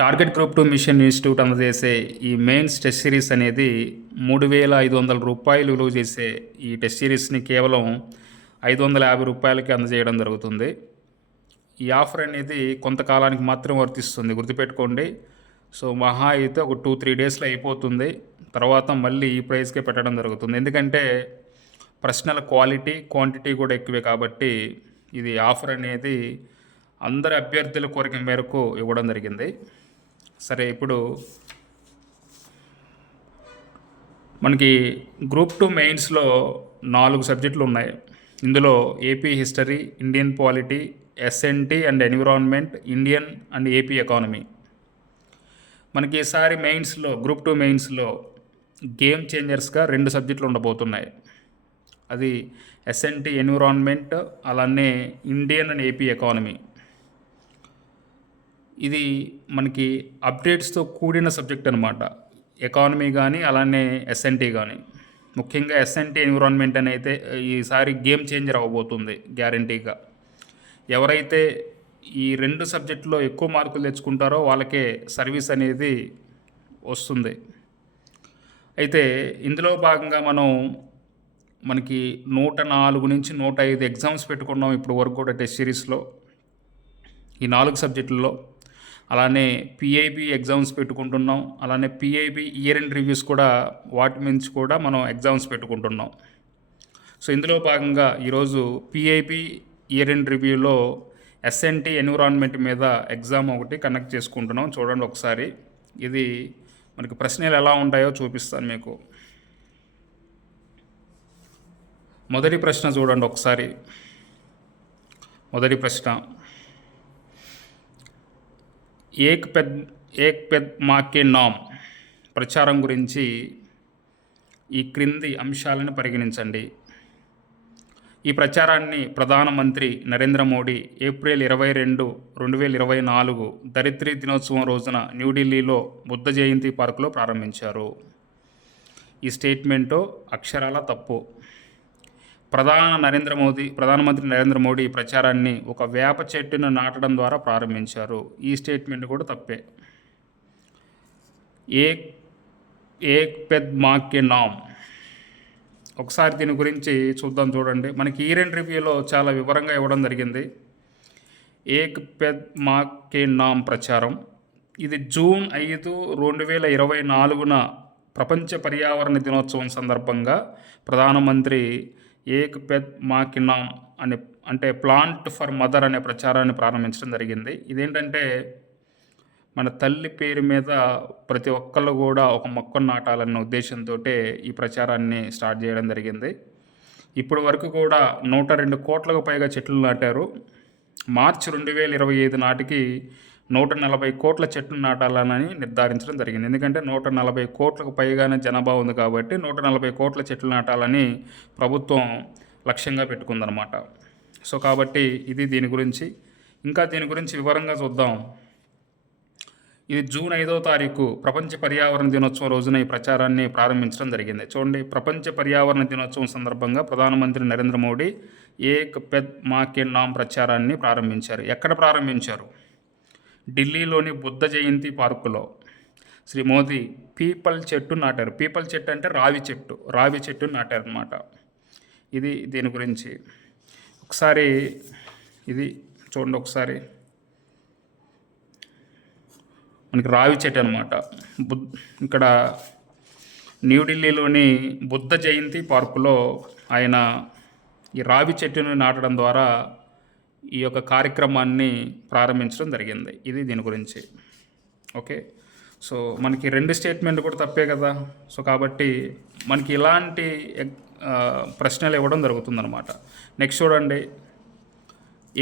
Target group 2 machine institute అందజేసే ఈ mains test series అనేది 3,500 రూపాయలు విలువ చేసే ఈ టెస్ట్ సిరీస్ని కేవలం 550 రూపాయలకి అందజేయడం జరుగుతుంది. ఈ ఆఫర్ అనేది కొంతకాలానికి మాత్రం వర్తిస్తుంది, గుర్తుపెట్టుకోండి. సో మహా అయితే ఒక 2-3 డేస్లో అయిపోతుంది. తర్వాత మళ్ళీ ఈ ప్రైస్కే పెట్టడం జరుగుతుంది. ఎందుకంటే ప్రశ్నల క్వాలిటీ క్వాంటిటీ కూడా ఎక్కువే కాబట్టి ఇది ఆఫర్ అనేది అందరి అభ్యర్థుల కోరిక మేరకు ఇవ్వడం జరిగింది. సరే, ఇప్పుడు మనకి గ్రూప్ 2 మెయిన్స్లో 4 సబ్జెక్టులు ఉన్నాయి. ఇందులో AP history, Indian polity, S and T and environment, Indian and AP economy. మనకి ఈసారి మెయిన్స్లో గ్రూప్ 2 మెయిన్స్లో గేమ్ చేంజర్స్గా 2 సబ్జెక్టులు ఉండబోతున్నాయి. అది ఎస్ఎన్టీ ఎన్విరాన్మెంట్, అలానే ఇండియన్ అండ్ ఏపీ ఎకానమీ. ఇది మనకి అప్డేట్స్తో కూడిన సబ్జెక్ట్ అనమాట. ఎకానమీ కానీ అలానే ఎస్ఎన్టీ కానీ. ముఖ్యంగా ఎస్ఎన్టీ ఎన్విరాన్మెంట్ అని అయితే ఈసారి గేమ్ చేంజర్ అవ్వబోతుంది గ్యారంటీగా. ఎవరైతే ఈ 2 సబ్జెక్టులో ఎక్కువ మార్కులు తెచ్చుకుంటారో వాళ్ళకే సర్వీస్ అనేది వస్తుంది. అయితే ఇందులో భాగంగా మనకి 104 నుంచి 105 ఎగ్జామ్స్ పెట్టుకున్నాం ఇప్పుడు వరకు కూడా టెస్ట్ సిరీస్లో ఈ 4 సబ్జెక్టుల్లో. అలానే పిఐబి ఎగ్జామ్స్ పెట్టుకుంటున్నాం. అలానే పిఐబి ఇయర్ ఎండ్ రివ్యూస్ కూడా, వాటి నుంచి కూడా మనం ఎగ్జామ్స్ పెట్టుకుంటున్నాం. సో ఇందులో భాగంగా ఈరోజు పిఐబి ఇయర్ ఎండ్ రివ్యూలో ఎస్ఎన్టీ ఎన్విరాన్మెంట్ మీద ఎగ్జామ్ ఒకటి కండక్ట్ చేసుకుంటున్నాం. చూడండి ఒకసారి. ఇది మనకి ప్రశ్నలు ఎలా ఉంటాయో చూపిస్తాను మీకు. మొదటి ప్రశ్న చూడండి ఒకసారి. మొదటి ప్రశ్న, ఏక్ పెద్ మాకే నామ్ ప్రచారం గురించి ఈ క్రింది అంశాలను పరిగణించండి. ఈ ప్రచారాన్ని ప్రధానమంత్రి నరేంద్ర మోడీ ఏప్రిల్ 22, 2024 ధరిత్రి దినోత్సవం రోజున న్యూఢిల్లీలో బుద్ధ జయంతి పార్కులో ప్రారంభించారు. ఈ స్టేట్మెంటు అక్షరాల తప్పు. ప్రధానమంత్రి నరేంద్ర మోడీ ఈ ప్రచారాన్ని ఒక వేప చెట్టును నాటడం ద్వారా ప్రారంభించారు. ఈ స్టేట్మెంట్ కూడా తప్పే. ఏక్ పెద్ మాకే నామ్, ఒకసారి దీని గురించి చూద్దాం. చూడండి, మనకి ఇయర్ ఎండ్ రివ్యూలో చాలా వివరంగా ఇవ్వడం జరిగింది. ఏక్ పెద్ మాకే నామ్ ప్రచారం ఇది జూన్ 5, 2024 ప్రపంచ పర్యావరణ దినోత్సవం సందర్భంగా ప్రధానమంత్రి ఏక్ పెద్ మాకే నామ్ అంటే ప్లాంట్ ఫర్ మదర్ అనే ప్రచారాన్ని ప్రారంభించడం జరిగింది. ఇదేంటంటే మన తల్లి పేరు మీద ప్రతి ఒక్కళ్ళు కూడా ఒక మొక్కను నాటాలన్న ఉద్దేశంతో ఈ ప్రచారాన్ని స్టార్ట్ చేయడం జరిగింది. ఇప్పటి వరకు కూడా 102 కోట్లకు పైగా చెట్లు నాటారు. మార్చి 2025 నాటికి 140 కోట్ల చెట్లు నాటాలని నిర్ధారించడం జరిగింది. ఎందుకంటే 140 కోట్లకు పైగానే జనాభా ఉంది కాబట్టి 140 కోట్ల చెట్లు నాటాలని ప్రభుత్వం లక్ష్యంగా పెట్టుకుందనమాట. సో కాబట్టి ఇది దీని గురించి. ఇంకా దీని గురించి వివరంగా చూద్దాం. ఇది జూన్ 5వ తారీఖు ప్రపంచ పర్యావరణ దినోత్సవం రోజున ఈ ప్రచారాన్ని ప్రారంభించడం జరిగింది. చూడండి, ప్రపంచ పర్యావరణ దినోత్సవం సందర్భంగా ప్రధానమంత్రి నరేంద్ర మోడీ ఏక్ పెద్ మాకే నామ్ ప్రచారాన్ని ప్రారంభించారు. ఎక్కడ ప్రారంభించారు? ఢిల్లీలోని బుద్ధ జయంతి పార్కులో శ్రీ మోదీ పీపల్ చెట్టు నాటారు. పీపల్ చెట్టు అంటే రావి చెట్టు నాటారు అన్నమాట. ఇది దీని గురించి. ఒకసారి ఇది చూడండి. ఒకసారి మనకి రావి చెట్టు అనమాట. ఇక్కడ న్యూఢిల్లీలోని బుద్ధ జయంతి పార్కులో ఆయన ఈ రావి చెట్టును నాటడం ద్వారా ఈ యొక్క కార్యక్రమాన్ని ప్రారంభించడం జరిగింది. ఇది దీని గురించి. ఓకే, సో మనకి 2 స్టేట్మెంట్ కూడా తప్పే కదా. సో కాబట్టి మనకి ఇలాంటి ప్రశ్నలు ఇవ్వడం జరుగుతుందన్నమాట. నెక్స్ట్ చూడండి,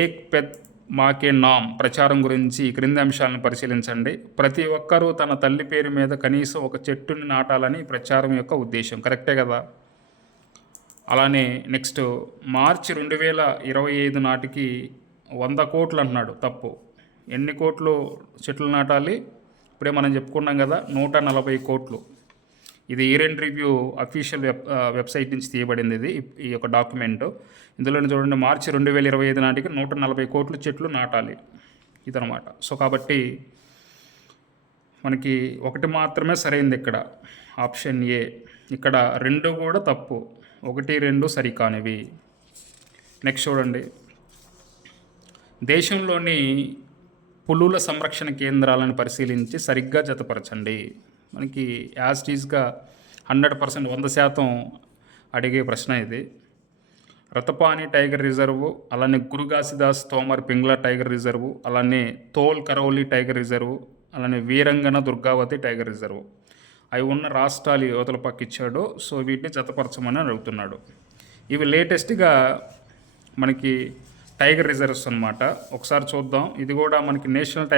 ఏక్ పెద్ మాకే నామ్ ప్రచారం గురించి ఈ క్రింది అంశాలను పరిశీలించండి. ప్రతి ఒక్కరూ తన తల్లి పేరు మీద కనీసం ఒక చెట్టుని నాటాలని ప్రచారం యొక్క ఉద్దేశం. కరెక్టే కదా. అలానే నెక్స్ట్, మార్చి 2025 నాటికి 100 కోట్లు అంటున్నాడు. తప్పు. ఎన్ని కోట్లు చెట్లు నాటాలి? ఇప్పుడే మనం చెప్పుకున్నాం కదా, 140 కోట్లు. ఇది year end review official website నుంచి తీయబడింది ఈ యొక్క డాక్యుమెంట్. ఇందులో చూడండి, మార్చి 2025 నాటికి 140 కోట్ల చెట్లు నాటాలి ఇదనమాట. సో కాబట్టి మనకి ఒకటి మాత్రమే సరైంది ఇక్కడ, ఆప్షన్ ఏ. ఇక్కడ రెండు కూడా తప్పు, 1, 2 సరికానివి. నెక్స్ట్ చూడండి, దేశంలోని పులుల సంరక్షణ కేంద్రాలను పరిశీలించి సరిగ్గా జతపరచండి. మనకి యాజ్ టీజ్గా 100% 100% అడిగే ప్రశ్న ఇది. రతపాని టైగర్ రిజర్వ్, అలానే గురుఘాసిదాస్ తోమర్ పింగ్లా టైగర్ రిజర్వ్, అలానే తోల్ కరౌలి టైగర్ రిజర్వ్, అలానే వీరంగన దుర్గావతి టైగర్ రిజర్వ్. అవి ఉన్న రాష్ట్రాలు యువతల పక్క ఇచ్చాడు. సో వీటిని జతపరచమని అడుగుతున్నాడు. ఇవి లేటెస్ట్గా మనకి టైగర్ రిజర్వ్స్ అనమాట. ఒకసారి చూద్దాం. ఇది కూడా మనకి నేషనల్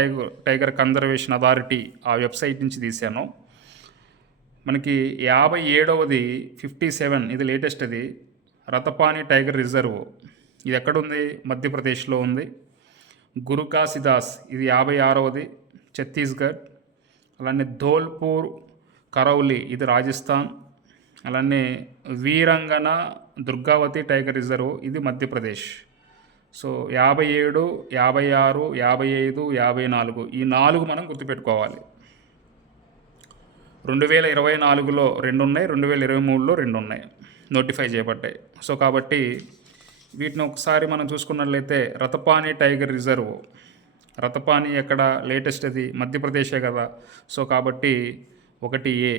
టైగర్ కన్జర్వేషన్ అథారిటీ ఆ వెబ్సైట్ నుంచి తీశాను. మనకి 57వది 57, ఇది లేటెస్ట్. అది రతపాని టైగర్ రిజర్వ్. ఇది ఎక్కడుంది? మధ్యప్రదేశ్లో ఉంది. గురుఘాసిదాస్ ఇది 56వది, ఛత్తీస్గఢ్. అలానే ధోల్పూర్ కరౌలి ఇది రాజస్థాన్. అలానే వీరంగన దుర్గావతి టైగర్ రిజర్వ్ ఇది మధ్యప్రదేశ్. సో 57, 56, 55, 54 ఈ 4 మనం గుర్తుపెట్టుకోవాలి. 2024లో 2 ఉన్నాయి, 2023లో 2 ఉన్నాయి, నోటిఫై చేయబడ్డాయి. సో కాబట్టి వీటిని ఒకసారి మనం చూసుకున్నట్లయితే రతపాని టైగర్ రిజర్వ్, రతపాని ఎక్కడ? లేటెస్ట్ అది మధ్యప్రదేశే కదా. సో కాబట్టి 1A.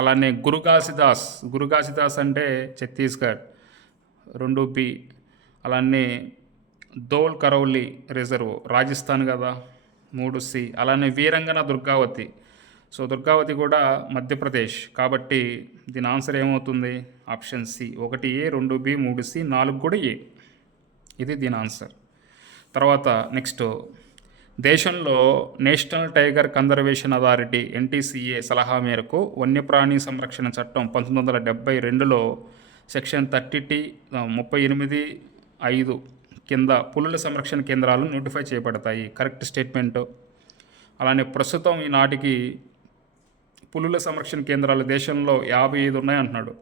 అలానే గురుఘాసిదాస్ అంటే ఛత్తీస్గఢ్, 2B. అలానే ధోల్ కరౌలి రిజర్వ్ రాజస్థాన్ కదా, 3C. అలానే వీరంగన దుర్గావతి, సో దుర్గావతి కూడా మధ్యప్రదేశ్. కాబట్టి దీని ఆన్సర్ ఏమవుతుంది? Option C, 1A, 2B, 3C, 4 కూడా ఏ. ఇది దీని ఆన్సర్. తర్వాత నెక్స్ట్, దేశంలో national tiger conservation authority NTCA సలహా మేరకు వన్యప్రాణి సంరక్షణ చట్టం 1972లో సెక్షన్ 38(5) కింద పులుల సంరక్షణ కేంద్రాలు నోటిఫై చేయబడతాయి. Correct statement. అలానే ప్రస్తుతం ఈనాటికి పులుల సంరక్షణ కేంద్రాలు దేశంలో 55 ఉన్నాయి అంటున్నాడు.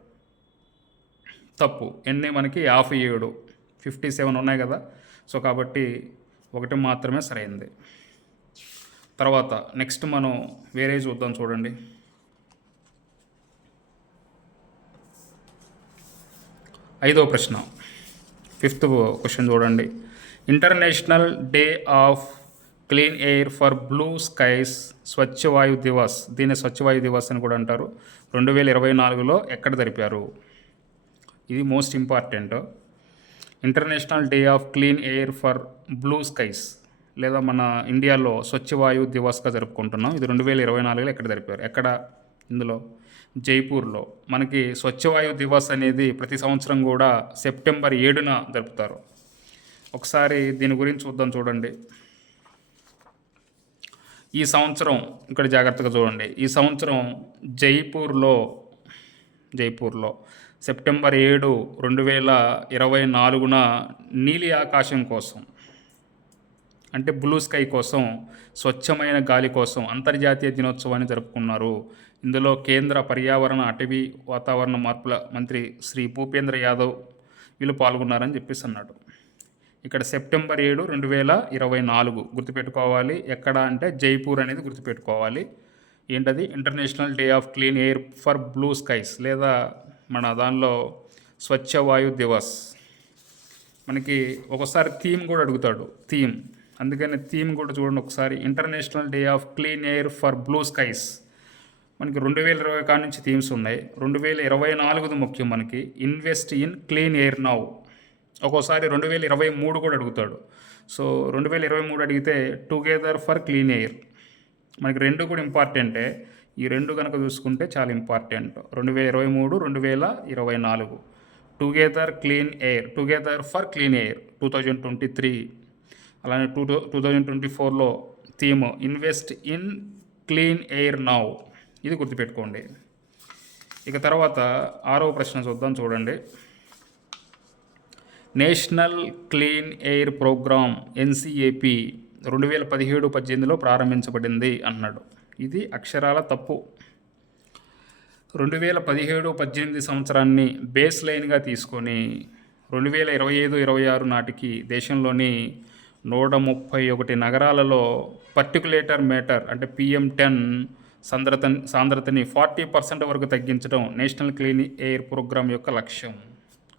తప్పు. ఎన్ని? మనకి 57, 57 ఉన్నాయి కదా. సో కాబట్టి 1 మాత్రమే సరైంది. తర్వాత నెక్స్ట్ మనం వేరే చూద్దాం. చూడండి, 5వ ప్రశ్న, 5th క్వశ్చన్ చూడండి. International day of clean air for blue skies Swachh Vayu Divas, దీన్ని స్వచ్ఛ వాయు దివస్ అని కూడా అంటారు, 2024లో ఎక్కడ జరిపారు? ఇది most important. International day of clean air for blue skies, లేదా మన ఇండియాలో స్వచ్ఛ వాయు దివస్గా జరుపుకుంటున్నాం. ఇది 2024లో ఎక్కడ జరిపారు? ఎక్కడ? ఇందులో జైపూర్లో. మనకి స్వచ్ఛ వాయు దివస్ అనేది ప్రతి సంవత్సరం కూడా సెప్టెంబర్ 7న జరుపుతారు. ఒకసారి దీని గురించి చూద్దాం. చూడండి, ఈ సంవత్సరం ఇక్కడ జాగ్రత్తగా చూడండి. ఈ సంవత్సరం జైపూర్లో సెప్టెంబర్ 7, 2024న నీలి ఆకాశం కోసం, అంటే బ్లూ స్కై కోసం, స్వచ్ఛమైన గాలి కోసం అంతర్జాతీయ దినోత్సవాన్ని జరుపుకున్నారు. ఇందులో కేంద్ర పర్యావరణ, అటవీ, వాతావరణ మార్పుల మంత్రి శ్రీ భూపేంద్ర యాదవ్ వీళ్ళు పాల్గొన్నారని చెప్పేసి అన్నాడు. ఇక్కడ సెప్టెంబర్ 7, 2024 గుర్తుపెట్టుకోవాలి. ఎక్కడ అంటే జైపూర్ అనేది గుర్తుపెట్టుకోవాలి. ఏంటది? International day of clean air for blue skies, లేదా మన దానిలో స్వచ్ఛ వాయు దివస్. మనకి ఒకసారి థీమ్ కూడా అడుగుతాడు, థీమ్. అందుకని థీమ్ కూడా చూడండి ఒకసారి. International day of clean air for blue skies. మనకి 2020 కాడ నుంచి థీమ్స్ ఉన్నాయి. 2024 ముఖ్యం మనకి, invest in clean air now. ఒక్కోసారి 2023 కూడా అడుగుతాడు. సో 2023 అడిగితే టుగెదర్ ఫర్ క్లీన్ ఎయిర్. మనకి 2 కూడా ఇంపార్టెంటే. ఈ 2 కనుక చూసుకుంటే చాలా important. 2023, 2024 together clean air, together for clean air 2023. అలానే 2024లో theme invest in clean air now. ఇది గుర్తుపెట్టుకోండి. ఇక తర్వాత 6వ ప్రశ్న చూద్దాం. చూడండి, national clean air programme NCAP 2017-18లో ప్రారంభించబడింది అన్నాడు. ఇది అక్షరాల తప్పు. 2017-18 సంవత్సరాన్ని బేస్ లైన్గా తీసుకొని 2025-26 నాటికి దేశంలోని 131 నగరాలలో పర్టికులేటర్ మ్యాటర్ అంటే PM10 సాంద్రతని 40% వరకు తగ్గించడం నేషనల్ క్లీన్ ఎయిర్ ప్రోగ్రామ్ యొక్క లక్ష్యం.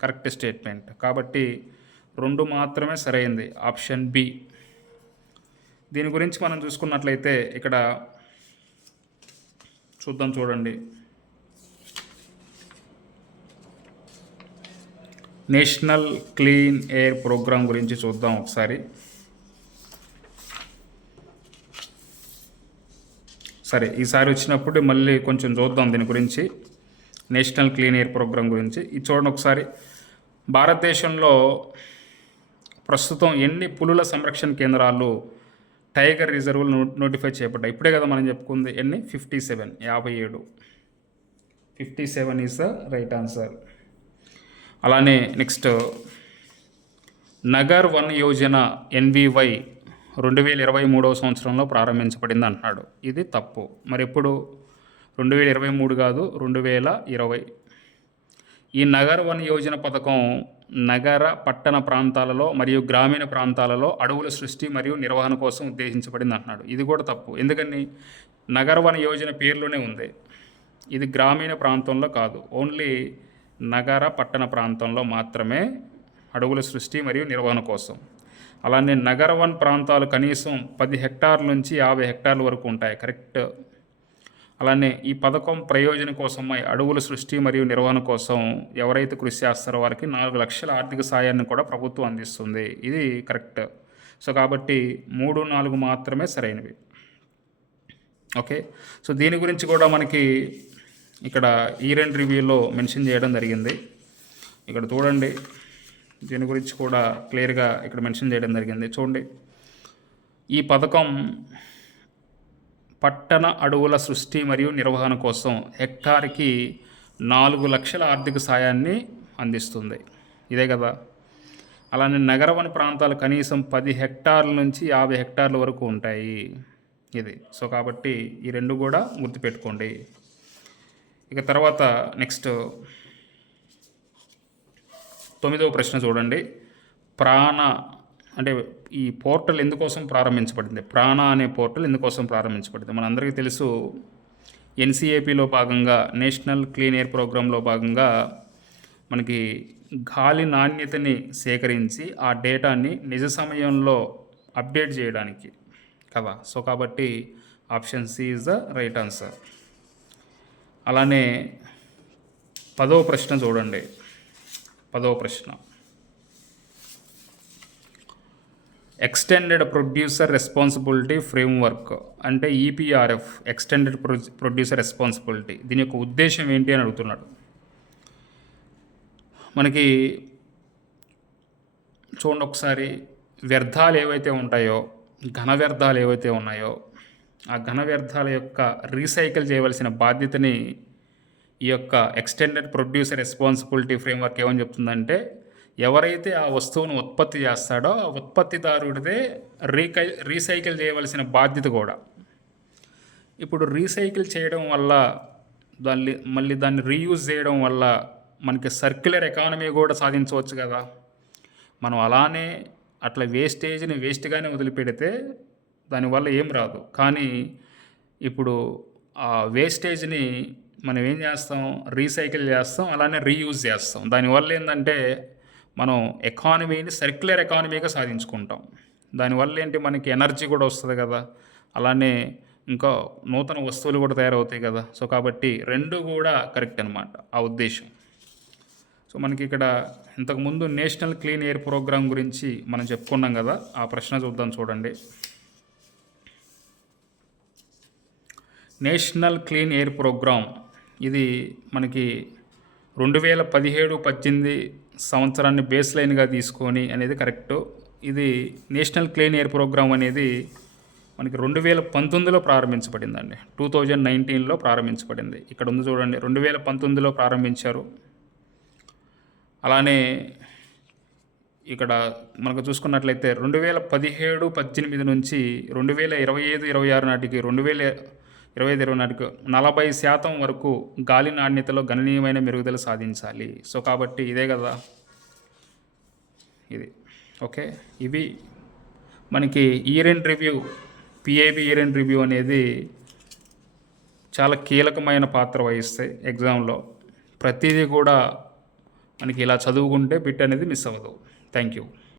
Correct statement. కాబట్టి 2 మాత్రమే సరైంది, ఆప్షన్ బి. దీని గురించి మనం చూసుకున్నట్లయితే ఇక్కడ చూడండి. నేషనల్ క్లీన్ ఎయిర్ ప్రోగ్రామ్ గురించి చూద్దాం ఒకసారి. సరే, ఈసారి వచ్చినప్పుడు మళ్ళీ కొంచెం చూద్దాం దీని గురించి, నేషనల్ క్లీన్ ఎయిర్ ప్రోగ్రామ్ గురించి. ఇది చూడండి ఒకసారి. భారతదేశంలో ప్రస్తుతం ఎన్ని పులుల సంరక్షణ కేంద్రాలు, టైగర్ రిజర్వులు నోటిఫై చేయబడ్డాయి? ఇప్పుడే కదా మనం చెప్పుకుంది. ఎన్ని? 57. 57 ఈజ్ ద రైట్ ఆన్సర్. అలానే next, Nagar one Yojana NVY 2023 సంవత్సరంలో ప్రారంభించబడింది అంటున్నాడు. ఇది తప్పు. మరి ఎప్పుడు? 2023 కాదు, 2020. ఈ నగర్ వన్ యోజన పథకం నగర పట్టణ ప్రాంతాలలో మరియు గ్రామీణ ప్రాంతాలలో అడవుల సృష్టి మరియు నిర్వహణ కోసం ఉద్దేశించబడింది అంటున్నాడు. ఇది కూడా తప్పు. ఎందుకని? నగర వన యోజన పేరులోనే ఉంది. ఇది గ్రామీణ ప్రాంతంలో కాదు, ఓన్లీ నగర పట్టణ ప్రాంతంలో మాత్రమే అడవుల సృష్టి మరియు నిర్వహణ కోసం. అలానే నగర వన్ ప్రాంతాలు కనీసం 10 హెక్టార్ల నుంచి 50 హెక్టార్ల వరకు ఉంటాయి. కరెక్ట్. అలానే ఈ పథకం ప్రయోజనం కోసమై అడవుల సృష్టి మరియు నిర్వహణ కోసం ఎవరైతే కృషి చేస్తారో వారికి 4 లక్షల ఆర్థిక సాయాన్ని కూడా ప్రభుత్వం అందిస్తుంది. ఇది కరెక్ట్. సో కాబట్టి 3, 4 మాత్రమే సరైనవి. ఓకే. సో దీని గురించి కూడా మనకి ఇక్కడ ఈరెంట్ రివ్యూలో మెన్షన్ చేయడం జరిగింది. ఇక్కడ చూడండి, దీని గురించి కూడా క్లియర్గా ఇక్కడ మెన్షన్ చేయడం జరిగింది. చూడండి, ఈ పథకం పట్టణ అడవుల సృష్టి మరియు నిర్వహణ కోసం హెక్టార్కి 4 లక్షల ఆర్థిక సాయాన్ని అందిస్తుంది. ఇదే కదా. అలానే నగరవన ప్రాంతాలు కనీసం 10 హెక్టార్ల నుంచి 50 హెక్టార్ల వరకు ఉంటాయి. ఇది. సో కాబట్టి ఈ 2 కూడా గుర్తుపెట్టుకోండి. ఇక తర్వాత నెక్స్ట్ 9వ ప్రశ్న చూడండి. ప్రాణ అంటే ఈ పోర్టల్ ఎందుకోసం ప్రారంభించబడింది? ప్రాణ అనే పోర్టల్ ఎందుకోసం ప్రారంభించబడింది? మనందరికీ తెలుసు, NCAPలో భాగంగా, నేషనల్ క్లీన్ ఎయిర్ ప్రోగ్రాంలో భాగంగా మనకి గాలి నాణ్యతని సేకరించి ఆ డేటాని నిజ సమయంలో అప్డేట్ చేయడానికి కదా. సో కాబట్టి option C is the right answer. అలానే 10వ ప్రశ్న చూడండి. 10వ ప్రశ్న, ఎక్స్టెండెడ్ ప్రొడ్యూసర్ రెస్పాన్సిబిలిటీ ఫ్రేమ్వర్క్ అంటే EPRF, ఎక్స్టెండెడ్ ప్రొడ్యూసర్ రెస్పాన్సిబిలిటీ, దీని యొక్క ఉద్దేశం ఏంటి అని అడుగుతున్నాడు. మనకి చూడండి ఒకసారి, వ్యర్థాలు ఏవైతే ఉంటాయో, ఘన వ్యర్థాలు ఏవైతే ఉన్నాయో, ఆ ఘన వ్యర్థాల యొక్క రీసైకిల్ చేయవలసిన బాధ్యతని ఈ యొక్క ఎక్స్టెండెడ్ ప్రొడ్యూసర్ రెస్పాన్సిబిలిటీ ఫ్రేమ్వర్క్ ఏమని చెప్తుందంటే, ఎవరైతే ఆ వస్తువును ఉత్పత్తి చేస్తాడో ఆ ఉత్పత్తిదారుడిదే రీసైకిల్ చేయవలసిన బాధ్యత కూడా. ఇప్పుడు రీసైకిల్ చేయడం వల్ల మళ్ళీ దాన్ని రీయూజ్ చేయడం వల్ల మనకి సర్క్యులర్ ఎకానమీ కూడా సాధించవచ్చు కదా. మనం అలానే అట్లా వేస్టేజ్ని వేస్ట్గానే వదిలిపెడితే దానివల్ల ఏం రాదు. కానీ ఇప్పుడు ఆ వేస్టేజ్ని మనం ఏం చేస్తాం? రీసైకిల్ చేస్తాం, అలానే రీయూజ్ చేస్తాం. దానివల్ల ఏంటంటే మనం ఎకానమీని సర్క్యులర్ ఎకానమీగా సాధించుకుంటాం. దానివల్ల ఏంటి? మనకి ఎనర్జీ కూడా వస్తుంది కదా. అలానే ఇంకా నూతన వస్తువులు కూడా తయారవుతాయి కదా. సో కాబట్టి 2 కూడా కరెక్ట్ అనమాట, ఆ ఉద్దేశం. సో మనకి ఇక్కడ ఇంతకుముందు నేషనల్ క్లీన్ ఎయిర్ ప్రోగ్రామ్ గురించి మనం చెప్పుకున్నాం కదా. ఆ ప్రశ్న చూద్దాం చూడండి. నేషనల్ క్లీన్ ఎయిర్ ప్రోగ్రామ్ ఇది మనకి 2017-18 సంవత్సరాన్ని బేస్ లైన్గా తీసుకొని అనేది కరెక్ట్. ఇది నేషనల్ క్లీన్ ఎయిర్ ప్రోగ్రామ్ అనేది మనకి 2019లో ప్రారంభించబడిందండి. 2019లో ప్రారంభించబడింది. ఇక్కడ ఉంది చూడండి, 2019లో ప్రారంభించారు. అలానే ఇక్కడ మనకు చూసుకున్నట్లయితే 2017-18 నుంచి 2025-26 నాటికి 2025-26 నాటికి 40% వరకు గాలి నాణ్యతలో గణనీయమైన మెరుగుదల సాధించాలి. సో కాబట్టి ఇదే కదా ఇది. ఓకే, ఇవి మనకి year end review, PIB year end review అనేది చాలా కీలకమైన పాత్ర వహిస్తాయి ఎగ్జామ్లో. ప్రతిదీ కూడా మనకి ఇలా చదువుకుంటే బిట్ అనేది మిస్ అవ్వదు. Thank you.